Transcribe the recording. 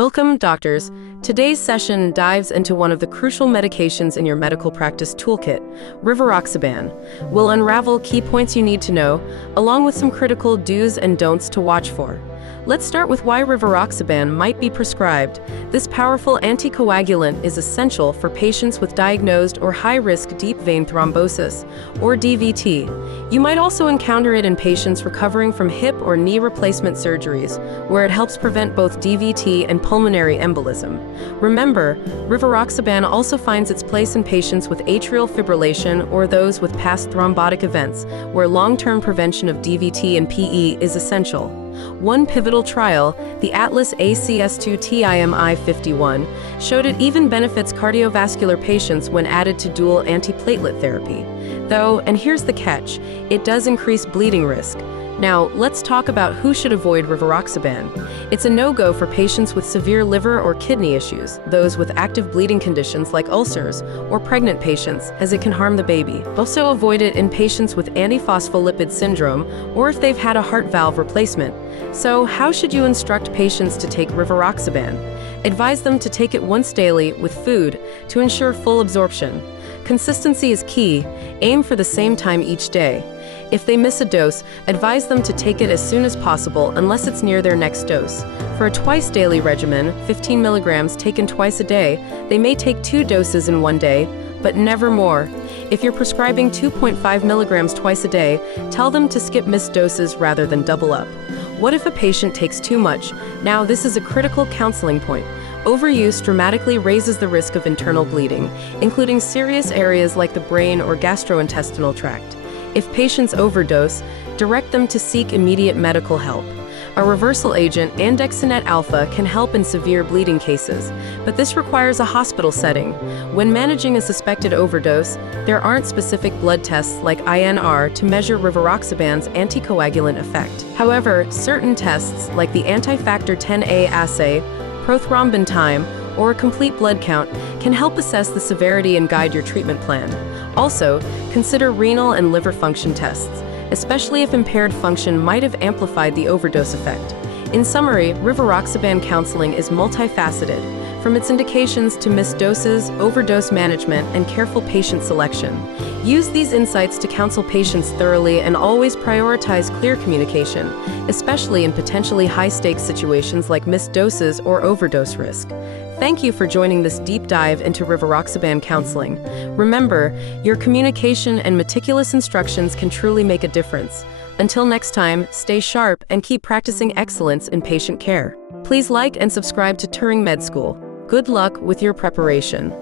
Welcome, doctors. Today's session dives into one of the crucial medications in your medical practice toolkit, Rivaroxaban. We'll unravel key points you need to know, along with some critical do's and don'ts to watch for. Let's start with why Rivaroxaban might be prescribed. This powerful anticoagulant is essential for patients with diagnosed or high-risk deep vein thrombosis, or DVT. You might also encounter it in patients recovering from hip or knee replacement surgeries, where it helps prevent both DVT and pulmonary embolism. Remember, Rivaroxaban also finds its place in patients with atrial fibrillation or those with past thrombotic events, where long-term prevention of DVT and PE is essential. One pivotal trial, the Atlas ACS2-TIMI-51, showed it even benefits cardiovascular patients when added to dual antiplatelet therapy. Though, and here's the catch, it does increase bleeding risk. Now, let's talk about who should avoid Rivaroxaban. It's a no-go for patients with severe liver or kidney issues, those with active bleeding conditions like ulcers, or pregnant patients, as it can harm the baby. Also avoid it in patients with antiphospholipid syndrome, or if they've had a heart valve replacement. So, how should you instruct patients to take Rivaroxaban? Advise them to take it once daily with food to ensure full absorption. Consistency is key. Aim for the same time each day. If they miss a dose, advise them to take it as soon as possible unless it's near their next dose. For a twice-daily regimen, 15 milligrams taken twice a day, they may take 2 doses in one day, but never more. If you're prescribing 2.5 milligrams twice a day, tell them to skip missed doses rather than double up. What if a patient takes too much? Now, this is a critical counseling point. Overuse dramatically raises the risk of internal bleeding, including serious areas like the brain or gastrointestinal tract. If patients overdose, direct them to seek immediate medical help. A reversal agent, andexanet alpha, can help in severe bleeding cases, but this requires a hospital setting. When managing a suspected overdose, there aren't specific blood tests like INR to measure Rivaroxaban's anticoagulant effect. However, certain tests, like the anti-factor 10A assay, prothrombin time, or a complete blood count, can help assess the severity and guide your treatment plan. Also, consider renal and liver function tests, especially if impaired function might have amplified the overdose effect. In summary, Rivaroxaban counseling is multifaceted, from its indications to missed doses, overdose management, and careful patient selection. Use these insights to counsel patients thoroughly and always prioritize clear communication, especially in potentially high-stakes situations like missed doses or overdose risk. Thank you for joining this deep dive into Rivaroxaban counseling. Remember, your communication and meticulous instructions can truly make a difference. Until next time, stay sharp and keep practicing excellence in patient care. Please like and subscribe to TuringMedSchool. Good luck with your preparation.